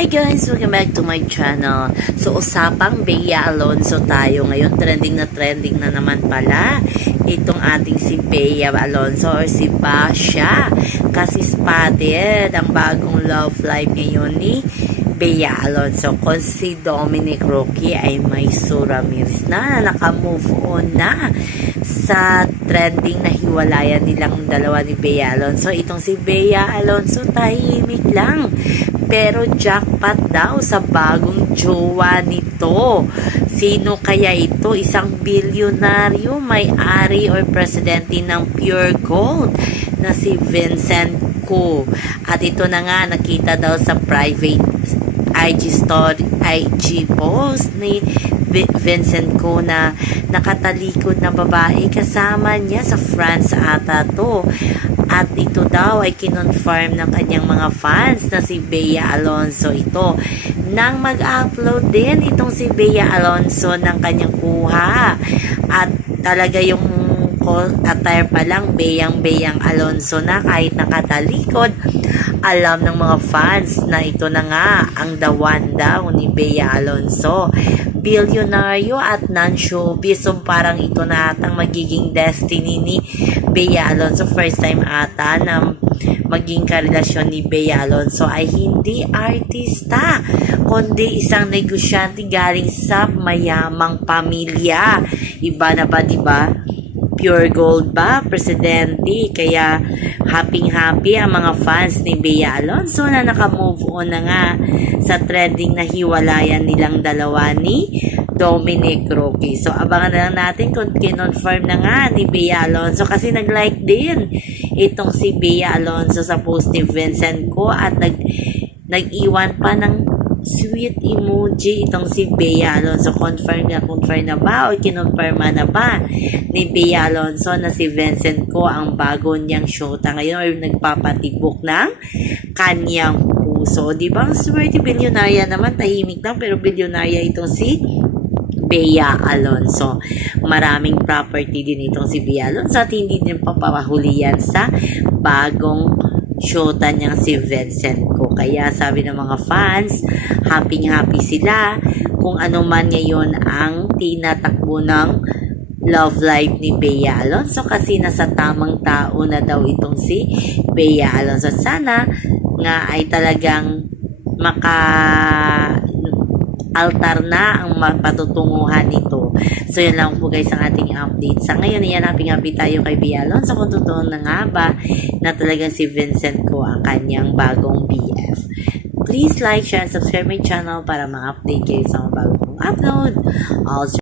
Hi guys! Welcome back to my channel. So, usapang Bea Alonso tayo. Ngayon, trending na trending na naman pala. Itong ating si Bea Alonso or si Basha. Kasi spotted ang bagong love life ngayon ni Bea Alonso. Kung si Dominic Roque ay may Ramirez na, naka-move on na sa trending na hiwalayan nilang dalawa ni Bea Alonso. Itong si Bea Alonso tahimik lang. Pero jackpot daw sa bagong jowa nito. Sino kaya ito? Isang bilyonaryo, may-ari or presidente ng Pure Gold na si Vincent Ko. At ito na nga, nakita daw sa private IG story, IG post ni Vincent Ko na nakatalikod na babae kasama niya sa France ata to. At ito daw ay kinonfirm ng kanyang mga fans na si Bea Alonso ito. Nang mag-upload din itong si Bea Alonso ng kanyang kuha. At talaga yung ko- attire pa lang, Beyang-Beyang Alonso na kahit nakatalikod. Alam ng mga fans na ito na nga ang the one daw ni Bea Alonso. Bilyonaryo at non-showbiz. So parang ito na atang magiging destiny ni Bea Alonso. First time ata na maging karelasyon ni Bea Alonso ay hindi artista, kundi isang negosyante galing sa mayamang pamilya. Iba na ba, di ba? Pure gold ba, presidente? Kaya happy-happy ang mga fans ni Bea Alonso na naka-move on na nga sa trending na hiwalayan nilang dalawa ni Dominic Roque. So, abangan na lang natin kung kinonfirm na nga ni Bea Alonso kasi nag-like din itong si Bea Alonso sa post ni Vincent ko at nag nag-iwan pa ng sweet emoji itong si Bea Alonso. Confirm na, confirm na ba o kinonfirma na ba ni Bea Alonso na si Vincent ko ang bago niyang shota ngayon or nagpapatibok ng kanyang puso. Di ba ang swerte bilyonarya naman, tahimik lang pero bilyonarya itong si Bea Alonso. Maraming property din itong si Bea Alonso at hindi din papahuli yan sa bagong shota niyang si Vincent. Kaya sabi ng mga fans, happy-happy sila kung ano man ngayon ang tinatakbo ng love life ni Bea Alonso kasi nasa tamang tao na daw itong si Bea Alonso. Sana nga ay talagang maka altar na ang mapatutunguhan nito. So, yun lang po guys ang ating update. Sa ngayon, yan, happy-happy tayo kay Bea Alonso kung totoo na nga ba na talagang si Vincent ko ang kanyang bagong BF. Please like, share, and subscribe my channel para ma-update kayo sa mga bagong upload. Also,